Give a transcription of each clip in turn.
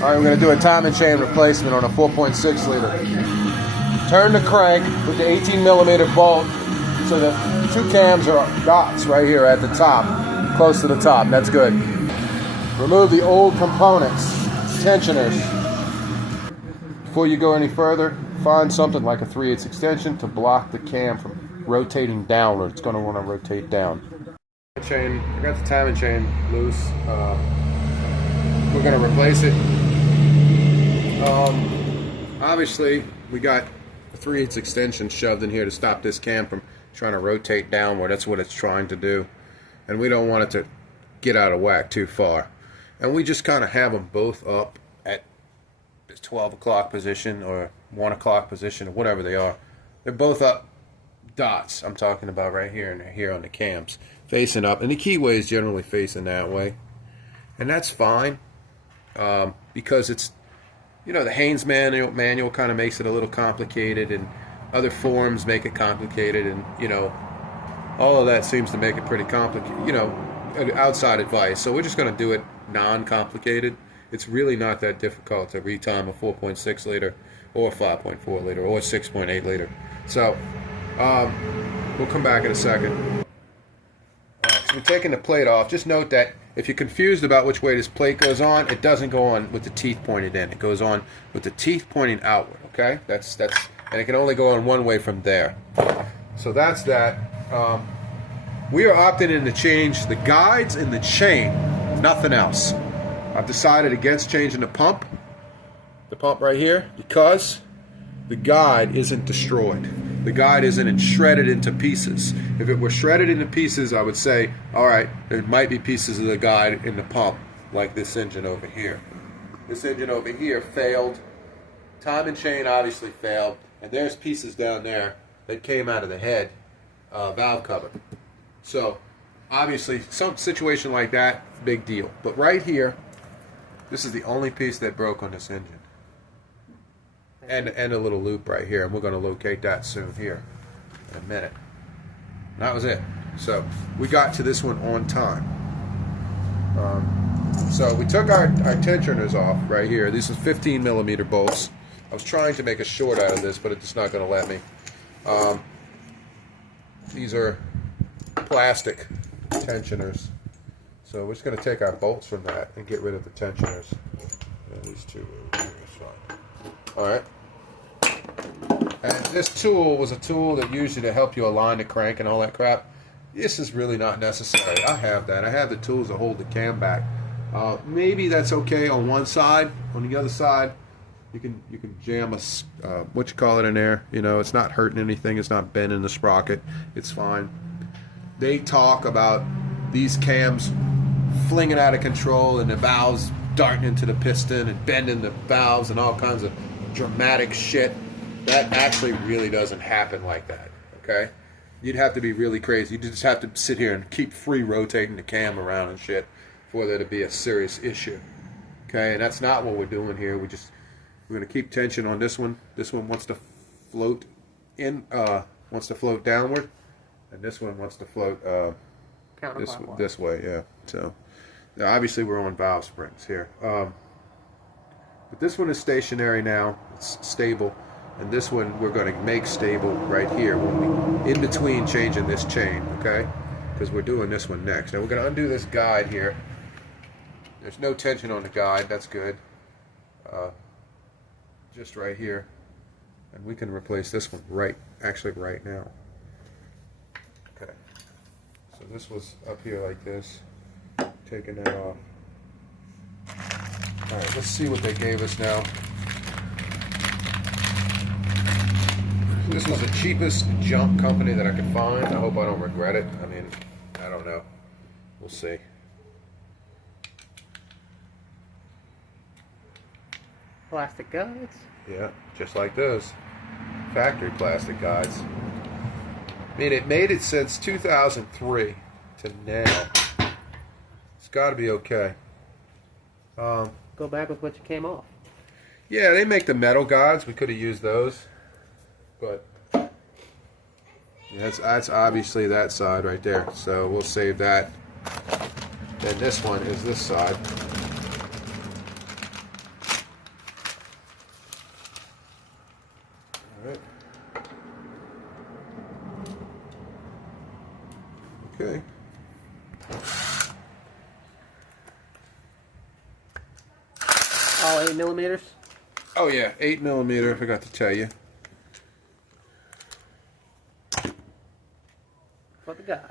All right, we're going to do a timing chain replacement on a 4.6 liter. Turn the crank with the 18 millimeter bolt so the two cams are dots right here at the top, close to the top. That's good. Remove the old components, tensioners. Before you go any further, find something like a 3/8 extension to block the cam from rotating downward. It's going to want to rotate down. Chain, I got the timing chain loose. We're going to replace it. Obviously, we got a 3/8 extension shoved in here to stop this cam from trying to rotate downward. That's what it's trying to do. And we don't want it to get out of whack too far. And we just kind of have them both up at this 12 o'clock position or 1 o'clock position or whatever they are. They're both up dots. I'm talking about right here and here on the cams. Facing up. And the keyway is generally facing that way. And that's fine. Because it's, you know, the Haynes manual kind of makes it a little complicated, and other forms make it complicated, and, you know, all of that seems to make it pretty complicated, you know, outside advice. So we're just going to do it non-complicated. It's really not that difficult to retime a 4.6 liter or 5.4 liter or 6.8 liter. So we'll come back in a second. So we're taking the plate off. Just note that if you're confused about which way this plate goes on, it doesn't go on with the teeth pointed in. It goes on with the teeth pointing outward. Okay, that's and it can only go on one way from there. So that's that. We are opting in to change the guides and the chain, nothing else. I've decided against changing the pump right here, because the guide isn't destroyed. The guide isn't shredded into pieces. If it were shredded into pieces, I would say, all right, there might be pieces of the guide in the pump, like this engine over here. This engine over here failed. Timing chain obviously failed. And there's pieces down there that came out of the head valve cover. So, obviously, some situation like that, big deal. But right here, this is the only piece that broke on this engine. And a little loop right here, and we're going to locate that soon here in a minute. And that was it. So we got to this one on time. So we took our tensioners off right here. These are 15 millimeter bolts. I was trying to make a short out of this, but it's not going to let me. These are plastic tensioners. So we're just going to take our bolts from that and get rid of the tensioners. And these two are fine. All right. And this tool was a tool that usually to help you align the crank and all that crap. This is really not necessary. I have that. I have the tools to hold the cam back. Maybe that's okay on one side. On the other side, you can jam a what you call it in there. You know, it's not hurting anything. It's not bending the sprocket. It's fine. They talk about these cams flinging out of control and the valves darting into the piston and bending the valves and all kinds of dramatic shit. That actually really doesn't happen like that, okay? You'd have to be really crazy. You just have to sit here and keep free rotating the cam around and shit for there to be a serious issue, okay? And that's not what we're doing here. We're going to keep tension on this one. This one wants to float downward, and this one wants to float this way, yeah. So now obviously we're on valve springs here. But this one is stationary now. It's stable. And this one we're going to make stable right here when we, in between changing this chain, okay? Because we're doing this one next. Now we're going to undo this guide here. There's no tension on the guide. That's good. Just right here. And we can replace this one right now. Okay. So this was up here like this. Taking that off. Alright, let's see what they gave us now. This was the cheapest junk company that I could find. I hope I don't regret it. I mean, I don't know. We'll see. Plastic guides? Yeah, just like those. Factory plastic guides. I mean, it made it since 2003 to now. It's got to be okay. Go back with what you came off. Yeah, they make the metal guides. We could have used those. But yeah, that's obviously that side right there. So we'll save that. Then this one is this side. Alright. Okay. All 8mm? Oh yeah, 8mm, I forgot to tell you. For the guides.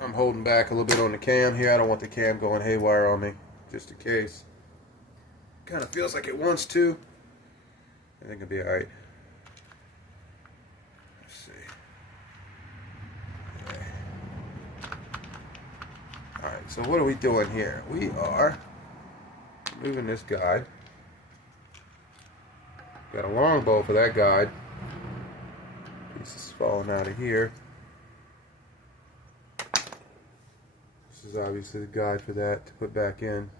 I'm holding back a little bit on the cam here. I don't want the cam going haywire on me, just in case. Kind of feels like it wants to. I think it'll be alright. Let's see. Okay. Alright, so what are we doing here? We are moving this guide. Got a long bow for that guide. Piece is falling out of here. This is obviously the guide for that to put back in.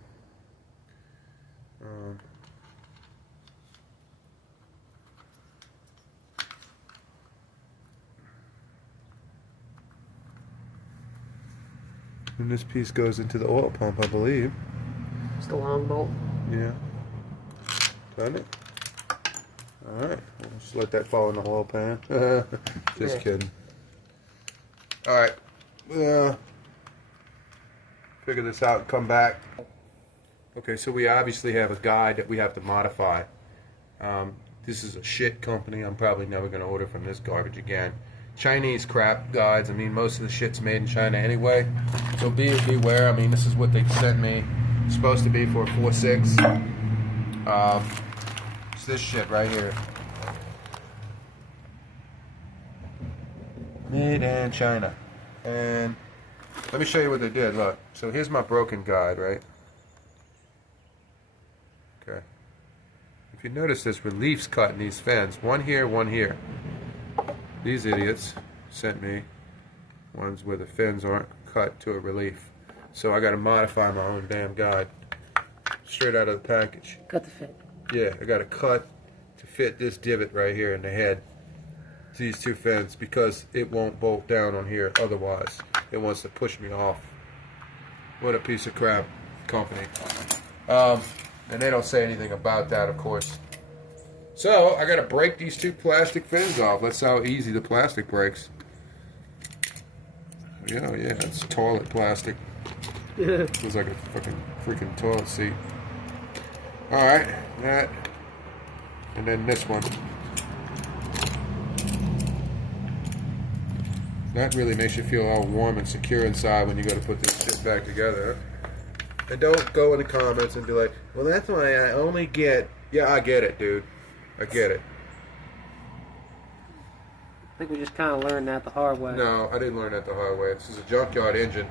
And this piece goes into the oil pump, I believe. It's the long bolt. Yeah. Done it. Alright. We'll just let that fall in the oil pan. Just Yeah. kidding. Alright. Figure this out and come back. Okay, so we obviously have a guide that we have to modify. This is a shit company. I'm probably never going to order from this garbage again. Chinese crap guides. I mean, most of the shit's made in China anyway. So beware. I mean, this is what they sent me. It's supposed to be for a 4.6. It's this shit right here. Made in China. And let me show you what they did. Look. So here's my broken guide, right? Okay. If you notice, there's reliefs cut in these fins. One here, one here. These idiots sent me ones where the fins aren't cut to a relief. So I got to modify my own damn guide. Straight out of the package. Cut the fit. Yeah, I got to cut to fit this divot right here in the head. These two fins, because it won't bolt down on here otherwise. It wants to push me off. What a piece of crap company. And they don't say anything about that, of course. So I got to break these two plastic fins off. That's how easy the plastic breaks. Yeah, it's toilet plastic. Feels like a fucking freaking toilet seat. All right, that, and then this one. That really makes you feel all warm and secure inside when you go to put this shit back together. And don't go in the comments and be like, well, that's why I only get... Yeah, I get it, dude. I get it. I think we just kind of learned that the hard way. No, I didn't learn that the hard way. This is a junkyard engine.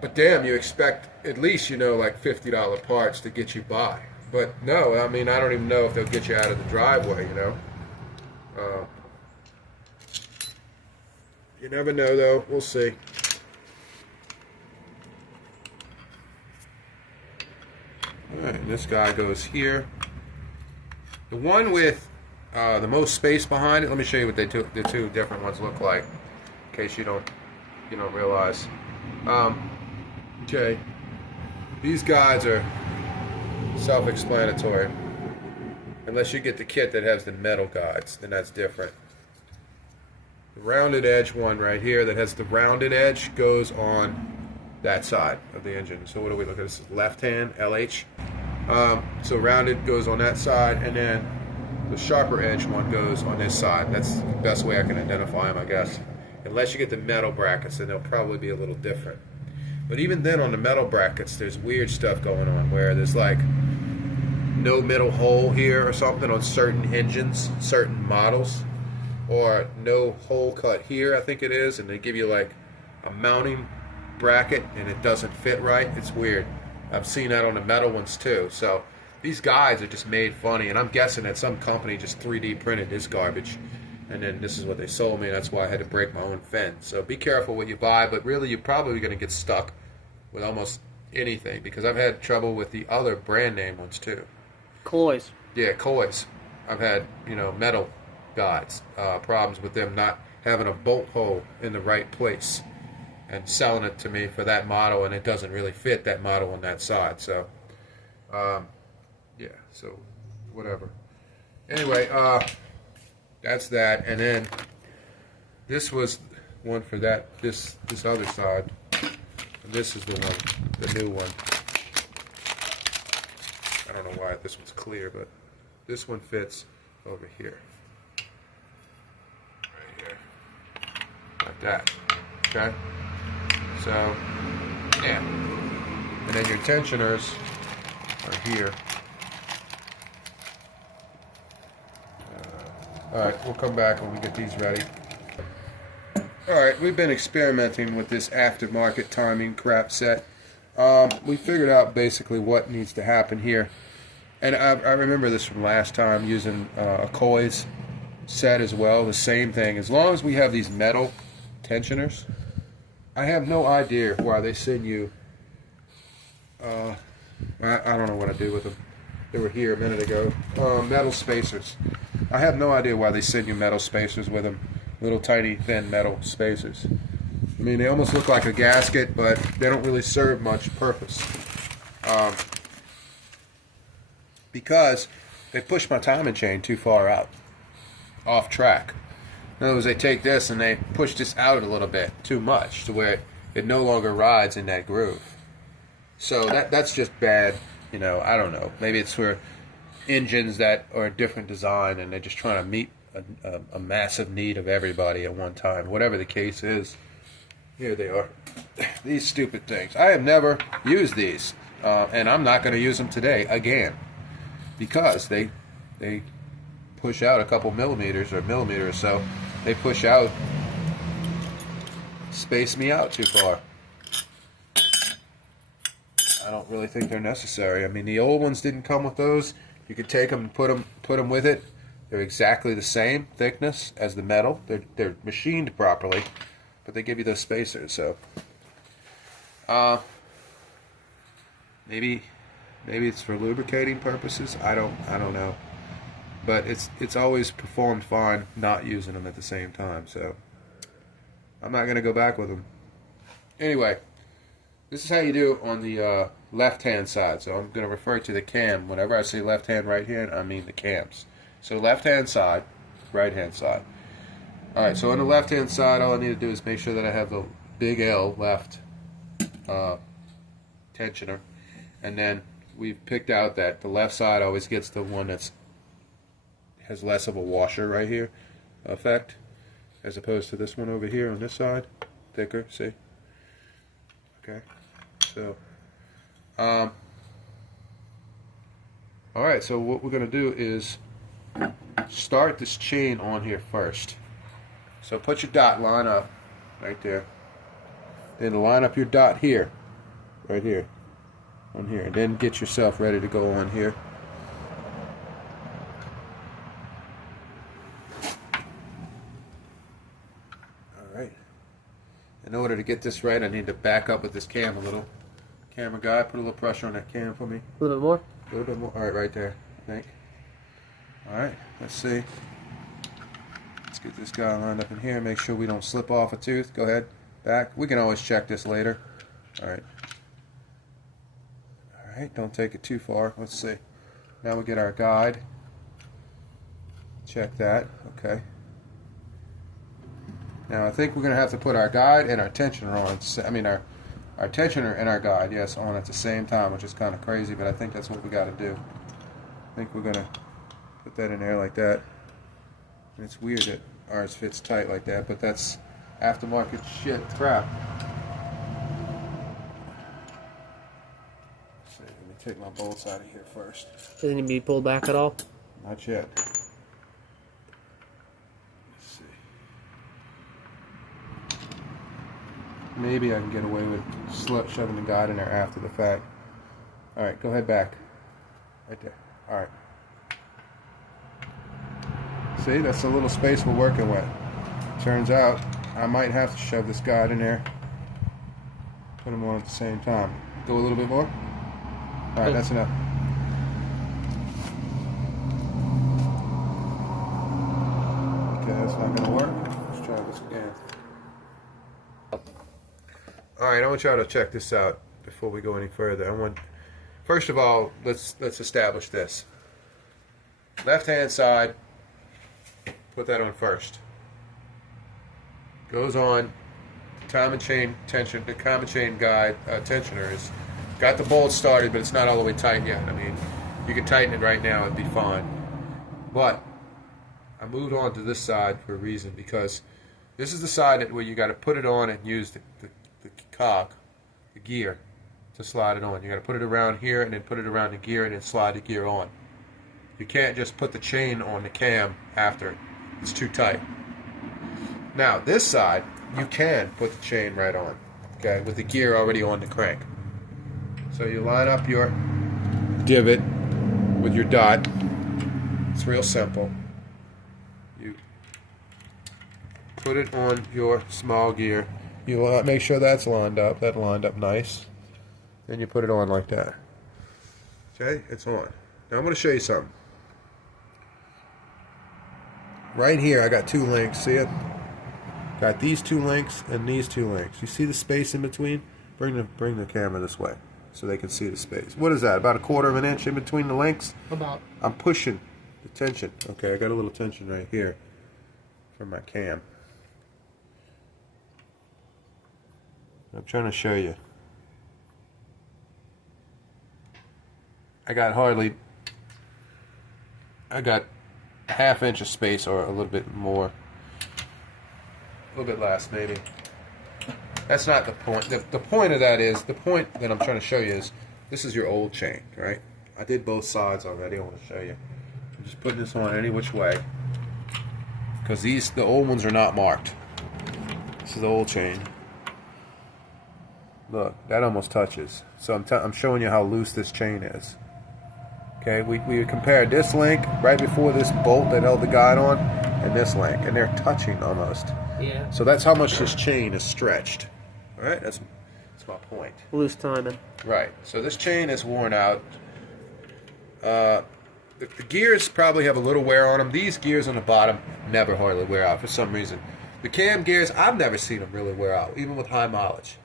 But damn, you expect at least, like $50 parts to get you by. But no, I mean, I don't even know if they'll get you out of the driveway, You never know, though. We'll see. Alright, this guy goes here. The one with the most space behind it, let me show you what the two different ones look like, in case you don't realize. Okay, these guides are self-explanatory. Unless you get the kit that has the metal guides, then that's different. The rounded edge one right here that has the rounded edge goes on that side of the engine. So what do we look at? This is left hand, LH. So rounded goes on that side, and then the sharper edge one goes on this side. That's the best way I can identify them, I guess. Unless you get the metal brackets, then they'll probably be a little different. But even then, on the metal brackets, there's weird stuff going on where there's like no middle hole here or something on certain engines, certain models, or no hole cut here, I think it is, and they give you like a mounting bracket and it doesn't fit right. It's weird. I've seen that on the metal ones too. So these guides are just made funny, and I'm guessing that some company just 3D printed this garbage And then this is what they sold me. That's why I had to break my own fence. So be careful what you buy, but really you're probably going to get stuck with almost anything because I've had trouble with the other brand name ones too. Cloys. Yeah, Coys. I've had, metal guides, problems with them not having a bolt hole in the right place and selling it to me for that model, and it doesn't really fit that model on that side. So, yeah, so whatever. Anyway, that's that, and then this was one for this other side, and this is the one, the new one. I don't know why this one's clear, but this one fits over here, right here, like that. Okay, so yeah, and then your tensioners are here. Alright, we'll come back when we get these ready. Alright, we've been experimenting with this aftermarket timing crap set. We figured out basically what needs to happen here. And I remember this from last time using a Coys set as well. The same thing. As long as we have these metal tensioners, I have no idea why they send you... I don't know what I do with them. They were here a minute ago. Metal spacers. I have no idea why they send you metal spacers with them. Little tiny thin metal spacers. I mean, they almost look like a gasket, but they don't really serve much purpose. Because they push my timing chain too far out. Off track. In other words, they take this and they push this out a little bit too much to where it no longer rides in that groove. So that's just bad. I don't know. Maybe it's for engines that are a different design and they're just trying to meet a massive need of everybody at one time. Whatever the case is, here they are. These stupid things. I have never used these, and I'm not going to use them today again because they push out a couple millimeters or millimeter or so. They push out, space me out too far. I don't really think they're necessary. I mean, the old ones didn't come with those. You could take them and put them with it. They're exactly the same thickness as the metal. They're machined properly, but they give you those spacers. So, maybe it's for lubricating purposes. I don't know, but it's always performed fine not using them at the same time. So, I'm not gonna go back with them. Anyway. This is how you do it on the left-hand side. So I'm going to refer to the cam. Whenever I say left-hand, right-hand, I mean the cams. So left-hand side, right-hand side. Alright, so on the left-hand side, all I need to do is make sure that I have the big L left tensioner. And then we've picked out that the left side always gets the one that has less of a washer right here effect, as opposed to this one over here on this side. Thicker, see? Okay, so, alright, so what we're going to do is start this chain on here first. So put your dot line up right there. Then line up your dot here, right here, on here. And then get yourself ready to go on here. Alright. In order to get this right, I need to back up with this cam a little. Camera guy, put a little pressure on that cam for me. A little bit more? A little bit more. Alright, right there, I think. Alright, let's see. Let's get this guy lined up in here. Make sure we don't slip off a tooth. Go ahead. Back. We can always check this later. Alright. Alright, don't take it too far. Let's see. Now we get our guide. Check that. Okay. Now I think we're going to have to put our guide and our tensioner on. I mean our tensioner and our guide, yes, on at the same time, which is kind of crazy, but I think that's what we got to do. I think we're going to put that in there like that. And it's weird that ours fits tight like that, but that's aftermarket shit crap. Let's see, let me take my bolts out of here first. Does it need to be pulled back at all? Not yet. Maybe I can get away with shoving the guide in there after the fact. Alright, go ahead back. Right there. Alright. See, that's the little space we're working with. Turns out I might have to shove this guide in there. Put them on at the same time. Go a little bit more. All right, that's enough. Okay, that's not going to work. Let's try this again. All right, I want y'all to check this out before we go any further. First of all, let's establish this. Left-hand side, put that on first. Goes on time and chain tension. The time and chain guide tensioner is got the bolt started, but it's not all the way tight yet. I mean, you can tighten it right now; it'd be fine. But I moved on to this side for a reason, because this is the side where you got to put it on and use the cog, the gear, to slide it on. You got to put it around here and then put it around the gear and then slide the gear on. You can't just put the chain on the cam after. It's too tight. Now, this side, you can put the chain right on, okay, with the gear already on the crank. So you line up your divot with your dot. It's real simple. You put it on your small gear. You make sure that's lined up. That lined up nice. Then you put it on like that. Okay, it's on. Now I'm going to show you something. Right here, I got 2 links. See it? Got these 2 links and these 2 links. You see the space in between? Bring the camera this way so they can see the space. What is that? About 1/4 of an inch in between the links? About. I'm pushing the tension. Okay, I got a little tension right here for my cam. I'm trying to show you. I got 1/2 inch of space, or a little bit more. A little bit less, maybe. That's not the point. The point of that is, the point that I'm trying to show you is, this is your old chain, right? I did both sides already. I want to show you. I'm just putting this on any which way, because the old ones are not marked. This is the old chain. Look, that almost touches. So I'm showing you how loose this chain is. Okay, we compared this link right before this bolt that held the guide on, and this link, and they're touching almost. Yeah. So that's how much this chain is stretched. All right, that's my point. Loose timing. Right. So this chain is worn out. The gears probably have a little wear on them. These gears on the bottom never hardly wear out for some reason. The cam gears, I've never seen them really wear out, even with high mileage.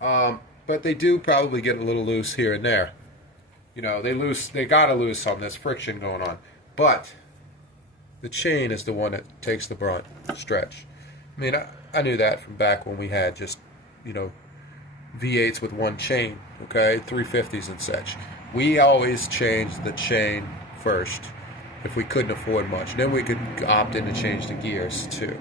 But they do probably get a little loose here and there. You know, they gotta lose some. There's friction going on. But the chain is the one that takes the brunt stretch. I mean, I knew that from back when we had just, you know, V8s with one chain, okay, 350s and such. We always changed the chain first if we couldn't afford much. Then we could opt in to change the gears too.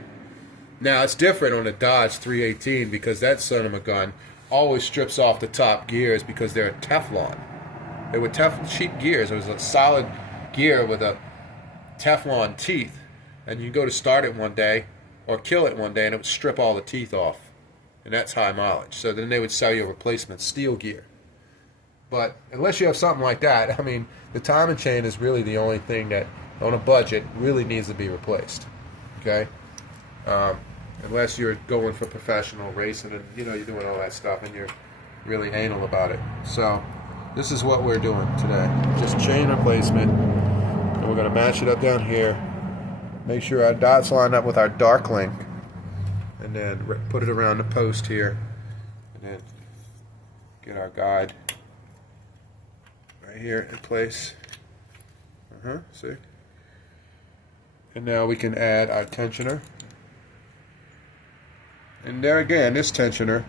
Now, it's different on the Dodge 318, because that son of a gun always strips off the top gears because they're Teflon. They were cheap gears. It was a solid gear with a Teflon teeth, and you go to start it one day or kill it one day and it would strip all the teeth off, and that's high mileage. So then they would sell you a replacement steel gear. But unless you have something like that, I mean, the timing chain is really the only thing that on a budget really needs to be replaced. Okay, unless you're going for professional racing and you know you're doing all that stuff and you're really anal about it. So this is what we're doing today, just chain replacement, and we're going to match it up down here, make sure our dots line up with our dark link, and then put it around the post here, and then get our guide right here in place. See? And now we can add our tensioner. And there again, this tensioner.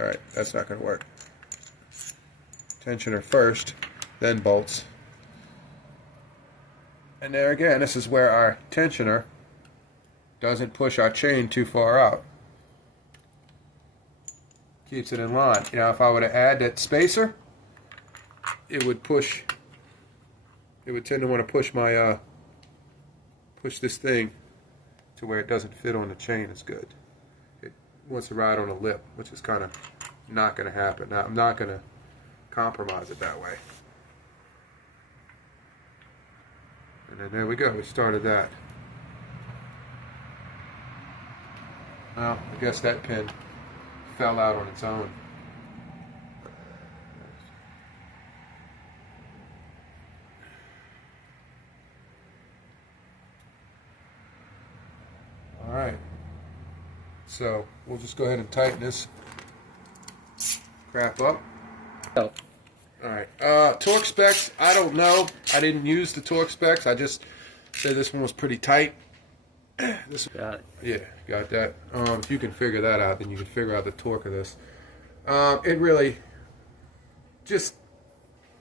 Alright, that's not going to work. Tensioner first, then bolts. And there again, this is where our tensioner doesn't push our chain too far out. Keeps it in line. You know, if I were to add that spacer, it would push, it would tend to want to push my, push this thing to where it doesn't fit on the chain as good. It wants to ride on a lip, which is kind of not going to happen. Now, I'm not going to compromise it that way. And then there we go. We started that. Well, I guess that pin fell out on its own. All right. So we'll just go ahead and tighten this crap up. Oh. All right. Torque specs, I don't know. I didn't use the torque specs. I just said this one was pretty tight. This, Got it. yeah, got that. If you can figure that out, then you can figure out the torque of this. It really, just,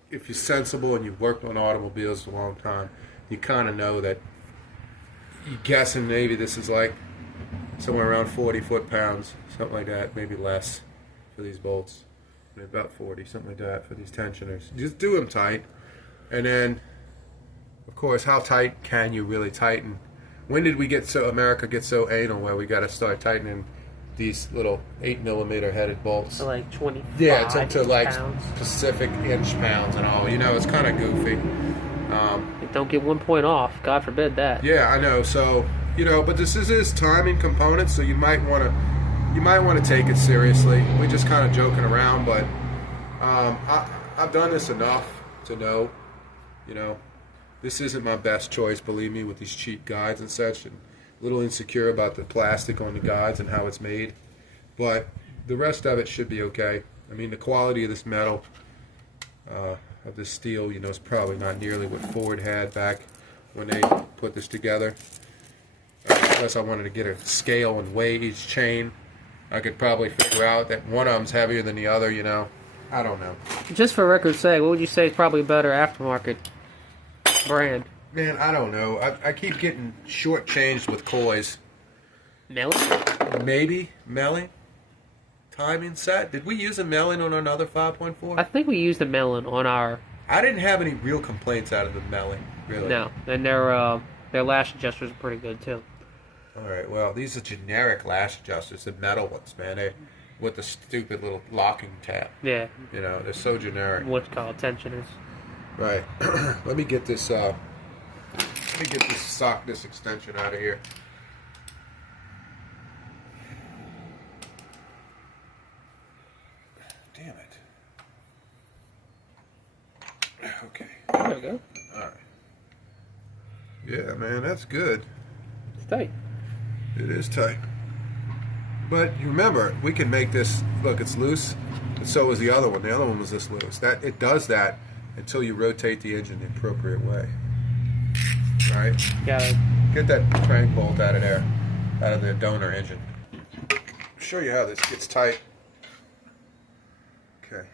if you're sensible and you've worked on automobiles a long time, you kind of know that you're guessing maybe this is like somewhere around 40 foot-pounds, something like that, maybe less for these bolts. Maybe about 40, something like that for these tensioners. Just do them tight. And then, of course, how tight can you really tighten? When did we get so, America get so anal where we got to start tightening these little 8mm headed bolts? So like 25 Yeah, it's up to like pounds. Pacific inch pounds and all. You know, it's kind of goofy. Don't get 1 point off. God forbid that. Yeah, I know. So, you know, but this is timing components, so you might want to take it seriously. We're just kind of joking around, but I've done this enough to know, you know, this isn't my best choice, believe me, with these cheap guides and such, and a little insecure about the plastic on the guides and how it's made. But the rest of it should be okay. I mean, the quality of this metal, of this steel, you know, is probably not nearly what Ford had back when they put this together. Unless I wanted to get a scale and weigh each chain, I could probably figure out that one of them's heavier than the other, you know. I don't know. Just for record's sake, what would you say is probably a better aftermarket brand? Man, I don't know. I keep getting shortchanged with Kois. Melly? Maybe Melling? Timing set? Did we use a Melling on another 5.4? I think we used the melon on our... I didn't have any real complaints out of the Melling, really. No, and their lash adjusters are pretty good too. All right, well, these are generic lash adjusters, the metal ones, man. They with the stupid little locking tab. Yeah. You know, they're so generic. What's called tensioners. Right. Let me get this. Let me get this extension out of here. Damn it. Okay. There we go. All right. Yeah, man, that's good. It's tight. It is tight. But you remember, we can make this, look, it's loose, and so was the other one. The other one was this loose. That it does that until you rotate the engine the appropriate way. All right? Gotta Get that crank bolt out of there, out of the donor engine. Show you how this gets tight. Okay.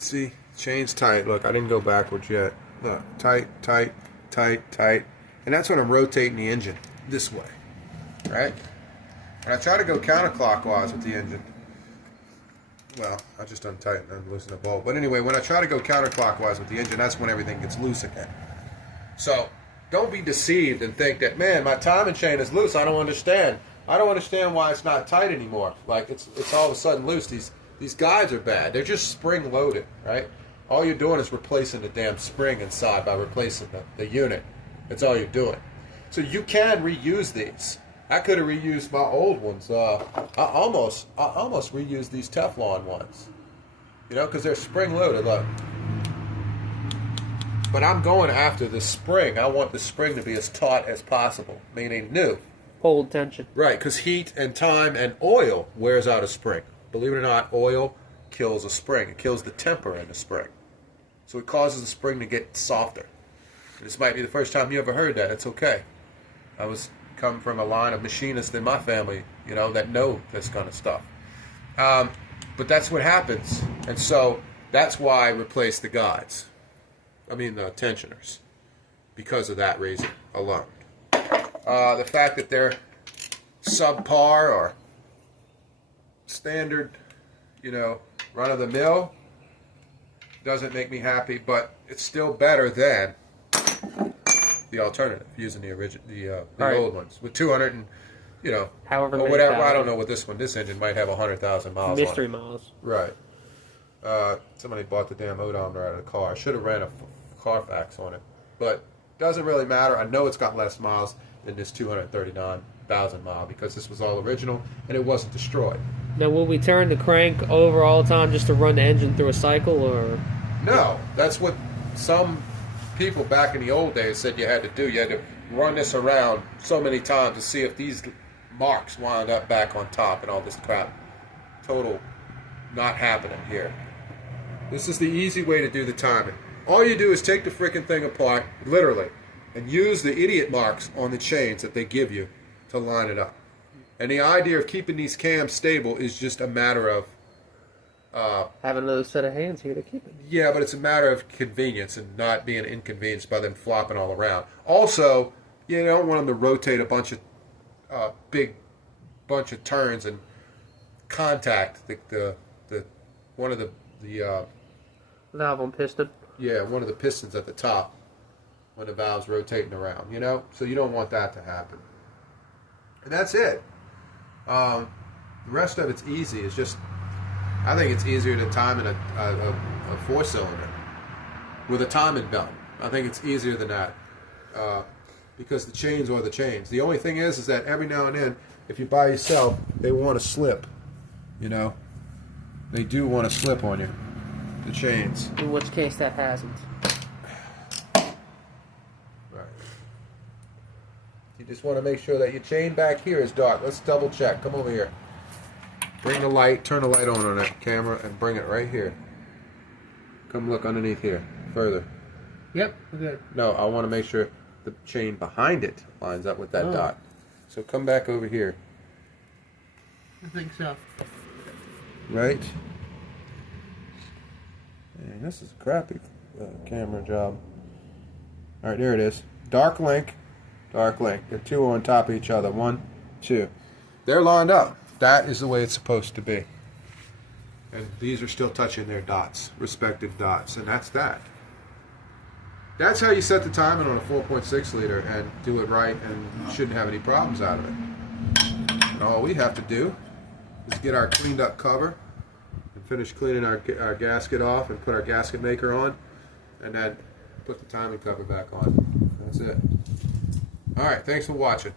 See, chain's tight. Look, I didn't go backwards yet. Look, tight, tight, tight, tight. And that's when I'm rotating the engine this way, right? And I try to go counterclockwise with the engine. Well, I just untighten and loosen the bolt. But anyway, when I try to go counterclockwise with the engine, that's when everything gets loose again. So, don't be deceived and think that, man, my timing chain is loose. I don't understand. I don't understand why it's not tight anymore. Like, it's all of a sudden loose. These guides are bad. They're just spring loaded, right? All you're doing is replacing the damn spring inside by replacing the unit. That's all you're doing. So you can reuse these. I could have reused my old ones. I almost reused these Teflon ones. You know, because they're spring loaded. Look. But I'm going after the spring. I want the spring to be as taut as possible, meaning new. hold tension. Right, because heat and time and oil wears out a spring. Believe it or not, oil kills a spring. It kills the temper in the spring. So it causes the spring to get softer. This might be the first time you ever heard that. It's okay. I was come from a line of machinists in my family, you know, that know this kind of stuff. But that's what happens. And so that's why I replaced the guides. I mean the tensioners. Because of that reason alone. The fact that they're subpar or standard, you know, run-of-the-mill doesn't make me happy, but it's still better than the alternative, using the original, the Right. old ones with 200 and you know, However or many whatever. I thousand. don't know what this one. This engine might have 100,000 miles. Mystery on it. miles. Right. Somebody bought the damn odometer out of the car. I should have ran a Carfax on it, but doesn't really matter. I know it's got less miles than this 239,000 mile because this was all original and it wasn't destroyed. Now, will we turn the crank over all the time just to run the engine through a cycle, or? No, that's what some people back in the old days said you had to do. You had to run this around so many times to see if these marks wound up back on top and all this crap. Total not happening here. This is the easy way to do the timing. All you do is take the freaking thing apart, literally, and use the idiot marks on the chains that they give you to line it up. And the idea of keeping these cams stable is just a matter of Having another set of hands here to keep it. yeah, but it's a matter of convenience and not being inconvenienced by them flopping all around. Also, you don't want them to rotate a bunch of big bunch of turns and contact the one of the Valve on piston. one of the pistons at the top when the valve's rotating around. So you don't want that to happen. And that's it. The rest of it's easy. It's just I think it's easier to time in a four-cylinder with a timing belt. I think it's easier than that because the chains are the chains. The only thing is that every now and then, if you're by yourself, they want to slip. They do want to slip on you, the chains. In which case, that hasn't. Right. You just want to make sure that your chain back here is dark. Let's double check. Come over here. Bring the light, turn the light on that camera, and bring it right here. Come look underneath here, further. Yep, we're good. No, I want to make sure the chain behind it lines up with that dot. So come back over here. I think so. Right? Man, this is a crappy camera job. Alright, there it is. Dark link. Dark link. They're two on top of each other. 1, 2. They're lined up. That is the way it's supposed to be. And these are still touching their dots, respective dots, and that's that. That's how you set the timing on a 4.6 liter and do it right, and you shouldn't have any problems out of it. And all we have to do is get our cleaned up cover and finish cleaning our gasket off and put our gasket maker on, and then put the timing cover back on. That's it. All right, thanks for watching.